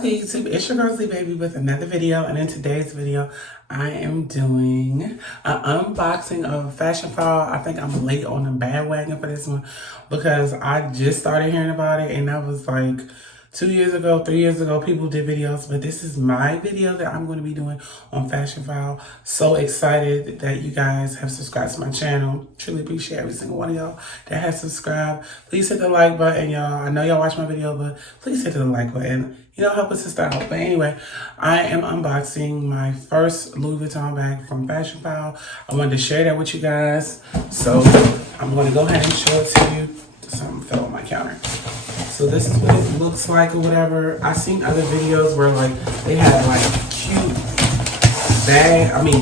Hey YouTube, it's your girl Z Baby with another video, and in today's video I am doing an unboxing of Fashion File. I think I'm late on the bandwagon for this one because I just started hearing about it, and that was like 2 years ago, 3 years ago, people did videos, but this is my video that I'm going to be doing on Fashion File. So excited that you guys have subscribed to my channel. Truly appreciate every single one of y'all that has subscribed. Please hit the like button, y'all. I know y'all watch my video, but please hit the like button. You know, help us to start out. But anyway, I am unboxing my first Louis Vuitton bag from Fashion File. I wanted to share that with you guys. So I'm going to go ahead and show it to you. Something fell on my counter. So this is what it looks like or whatever. I've seen other videos where like they have like cute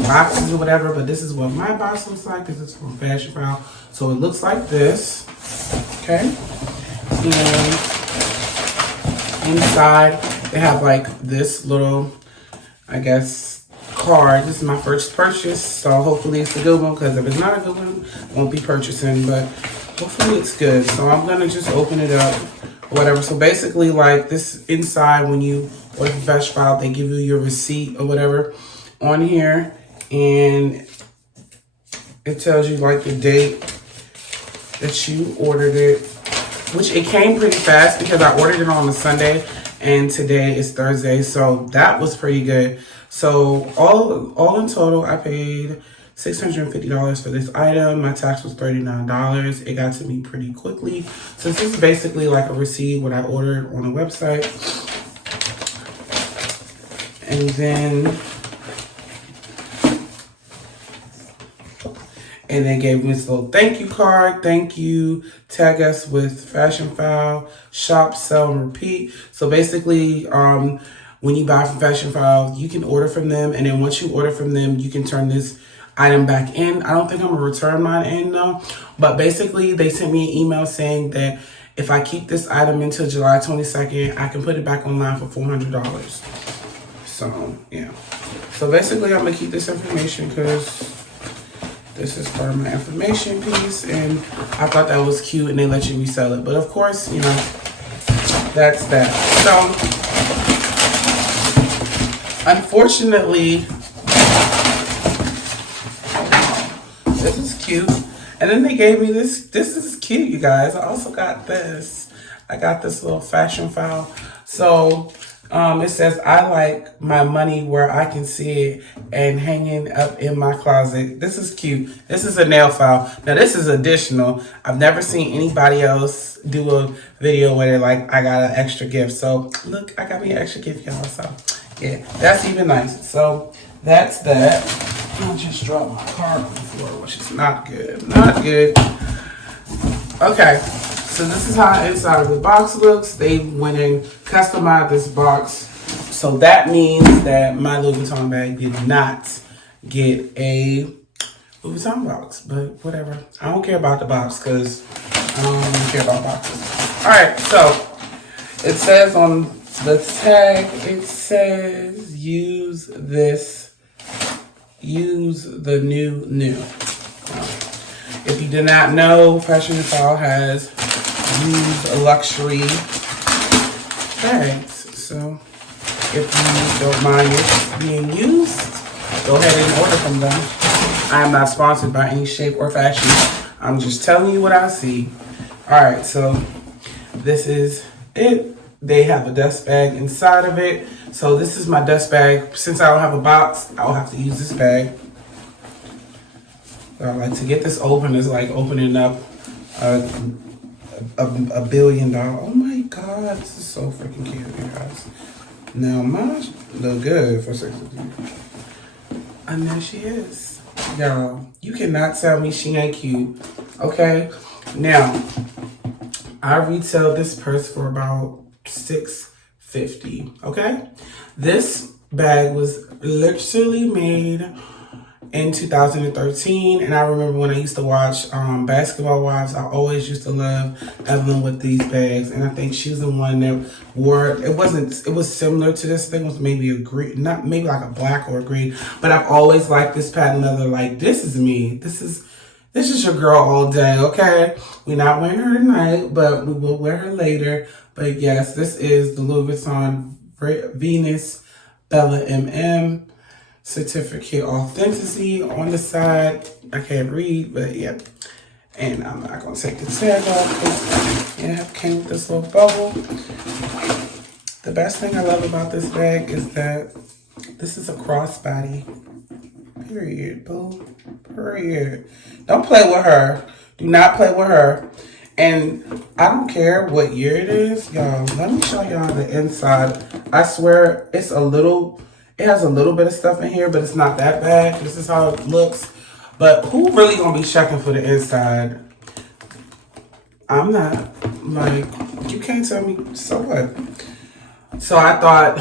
boxes or whatever, but this is what my box looks like. This is from Fashion File. So it looks like this, okay? And inside they have like this little, I guess, card. This is my first purchase, so hopefully it's a good one, because if it's not a good one, I won't be purchasing, but hopefully it's good. So I'm gonna just open it up or whatever. So basically, like, this inside, when you order the Fashion File, they give you your receipt or whatever on here, and it tells you like the date that you ordered it, which it came pretty fast because I ordered it on a Sunday and today is Thursday, so that was pretty good. So all in total, I paid $650 for this item. My tax was $39. It got to me pretty quickly. So this is basically like a receipt what I ordered on a website. And they gave me this little thank you card. Thank you. Tag us with Fashion File. Shop, sell, and repeat. So basically, when you buy from Fashion File, you can order from them. And then once you order from them, you can turn this item back in. I don't think I'm going to return mine in though. But basically, they sent me an email saying that if I keep this item until July 22nd, I can put it back online for $400. So, yeah. So basically, I'm going to keep this information because this is part of my information piece, and I thought that was cute, and they let you resell it. But of course, you know, that's that. So, unfortunately, this is cute. And then they gave me this. This is cute, you guys. I also got this. I got this little Fashion File. So, it says, I like my money where I can see it and hanging up in my closet. This is cute. This is a nail file. Now, this is additional. I've never seen anybody else do a video where they're like, I got an extra gift. So, look, I got me an extra gift, y'all. So, yeah, that's even nice. So, that's that. I just dropped my card on the floor, which is not good. Not good. Okay. So this is how the inside of the box looks. They went and customized this box. So that means that my Louis Vuitton bag did not get a Louis Vuitton box. But whatever. I don't care about the box because I don't really care about boxes. Alright, so it says on the tag, it says use the new. If you did not know, Fashion File has used luxury bags. So if you don't mind it being used, go ahead and order from them. I am not sponsored by any shape or fashion. I'm just telling you what I see. Alright, so this is it. They have a dust bag inside of it. So this is my dust bag. Since I don't have a box, I'll have to use this bag. Like, to get this open is like opening up $1 billion. Oh my God, this is so freaking cute, you guys. Now mine look good for $650. And there she is. Y'all, you cannot tell me she ain't cute. Okay. Now, I retail this purse for about $650. Okay. This bag was literally made in 2013, and I remember when I used to watch Basketball Wives, I always used to love Evelyn with these bags, and I think she was the one that wore it. It was similar to this thing. It was maybe a green, not maybe like a black or a green, but I've always liked this patent leather. Like, this is me. This is your girl all day, okay? We're not wearing her tonight, but we will wear her later. But yes, this is the Louis Vuitton Venus Bella MM. Certificate authenticity on the side. I can't read, but yeah. And I'm not gonna take the tag off because it came with this little bubble. The best thing I love about this bag is that this is a crossbody. Period, boo. Period. Don't play with her. Do not play with her. And I don't care what year it is, y'all. Let me show y'all the inside. I swear it's a little. It has a little bit of stuff in here, but it's not that bad. This is how it looks. But who really gonna be checking for the inside? I'm not. Like, you can't tell me, so what? So I thought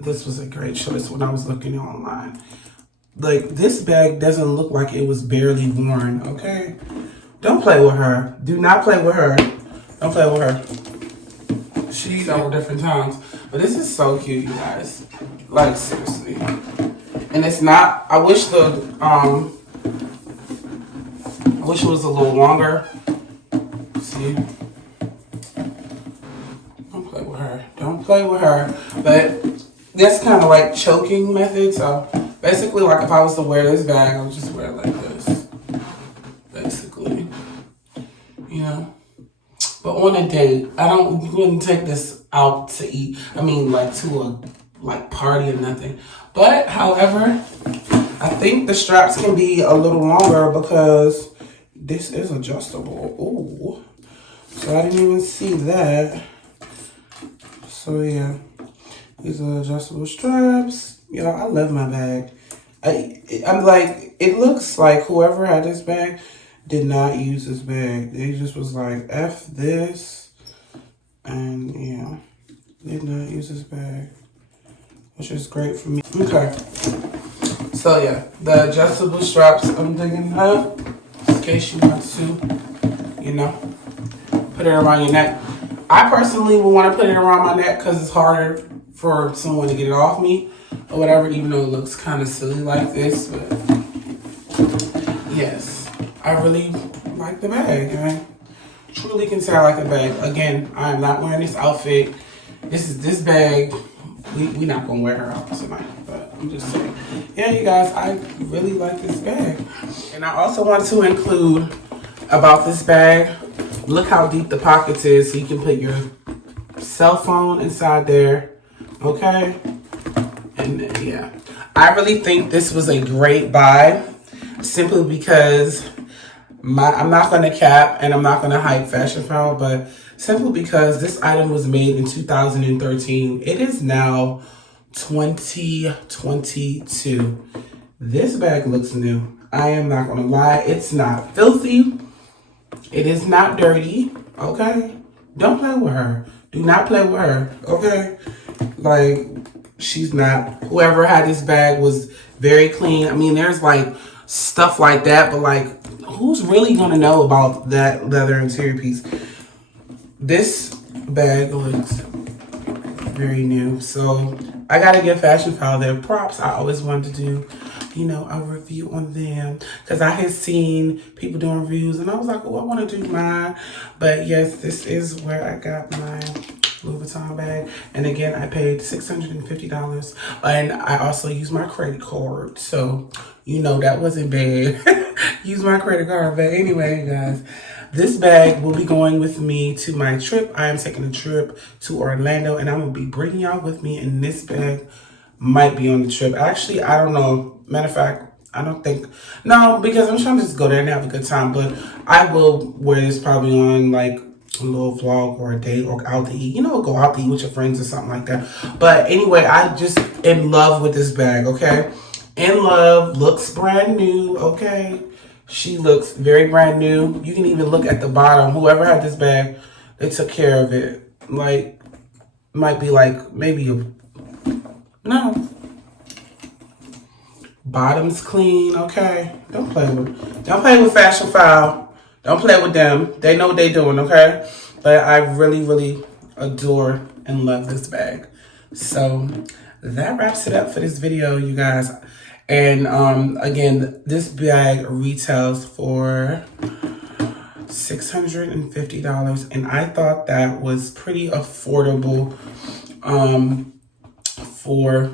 this was a great choice when I was looking online. Like, this bag doesn't look like it was barely worn, okay? Don't play with her. Do not play with her. Don't play with her. She's several different times. But this is so cute, you guys. Like, seriously. And it's not, I wish it was a little longer. See? Don't play with her. Don't play with her. But that's kind of like choking method. So basically, like if I was to wear this bag, I would just wear it like this. Basically. You know? But on a date, wouldn't take this out to eat. I mean, like to a party or nothing. But however, I think the straps can be a little longer because this is adjustable. Ooh. So I didn't even see that. So yeah, these are adjustable straps. Y'all, I love my bag. I'm like, it looks like whoever had this bag did not use this bag. They just was like, F this. And yeah, did not use this bag, which is great for me. Okay. So yeah, the adjustable straps I'm digging up in case you want to, you know, put it around your neck. I personally would want to put it around my neck because it's harder for someone to get it off me or whatever, even though it looks kind of silly like this. But yes, I really like the bag. I truly can say I like the bag. Again, I am not wearing this outfit. This bag, we not gonna wear her out tonight, but I'm just saying. Yeah, you guys, I really like this bag. And I also want to include about this bag, look how deep the pockets is so you can put your cell phone inside there, okay? And yeah, I really think this was a great buy simply because I'm not gonna cap and I'm not gonna hype Fashion Phile, but simply because this item was made in 2013. It is now 2022. This bag looks new. I am not gonna lie. It's not filthy. It is not dirty. Okay? Don't play with her. Do not play with her. Okay? Like, she's not. Whoever had this bag was very clean. I mean, there's like stuff like that, but like, who's really gonna know about that leather interior piece? This bag looks very new. So I gotta give Fashion Phile their props. I always wanted to do, you know, a review on them because I had seen people doing reviews and I was like, oh, I want to do mine. But yes, this is where I got my Louis Vuitton bag. And again, I paid $650 and I also used my credit card. So, you know, that wasn't bad. Use my credit card. But anyway, guys, this bag will be going with me to my trip. I am taking a trip to Orlando and I'm going to be bringing y'all with me, and this bag might be on the trip. Actually, I don't know. Matter of fact, I don't think, no, because I'm trying to just go there and have a good time, but I will wear this probably on like a little vlog or a date or out to eat, you know, go out to eat with your friends or something like that. But anyway, I just in love with this bag, okay? In love, looks brand new, okay? She looks very brand new. You can even look at the bottom. Whoever had this bag, they took care of it. Like, might be like maybe no. Bottom's clean, okay? Don't play with Fashion Phile. Don't play with them. They know what they're doing, okay? But I really, really adore and love this bag. So that wraps it up for this video, you guys. And again, this bag retails for $650, and I thought that was pretty affordable for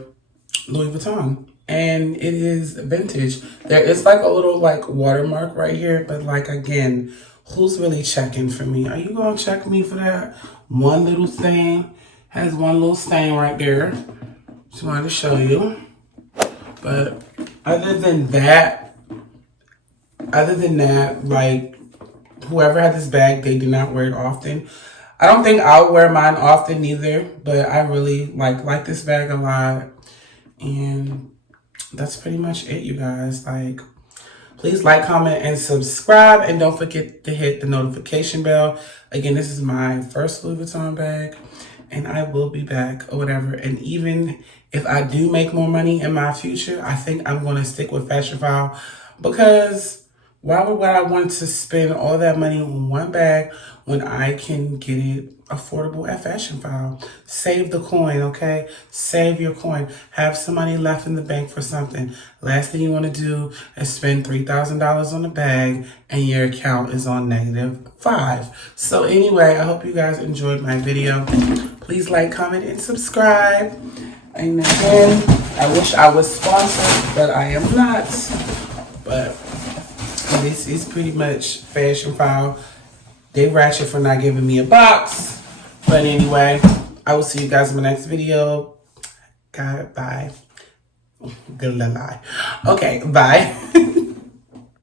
Louis Vuitton. And it is vintage. There is like a little like watermark right here, but like again, who's really checking for me? Are you gonna check me for that? One little stain, has one little stain right there. Just wanted to show you. But other than that, like whoever had this bag, they do not wear it often. I don't think I'll wear mine often either, but I really like this bag a lot. And that's pretty much it, you guys. Like, please like, comment, and subscribe. And don't forget to hit the notification bell. Again, this is my first Louis Vuitton bag. And I will be back or whatever. And even if I do make more money in my future, I think I'm going to stick with Fashion File. Because why would I want to spend all that money on one bag when I can get it affordable at Fashion File? Save the coin, okay? Save your coin. Have some money left in the bank for something. Last thing you want to do is spend $3,000 on a bag and your account is on -5. So anyway, I hope you guys enjoyed my video. Please like, comment, and subscribe. And again, I wish I was sponsored, but I am not. But this is pretty much Fashion File. They ratchet for not giving me a box. But anyway, I will see you guys in my next video. God, bye. Good lie. Okay, bye.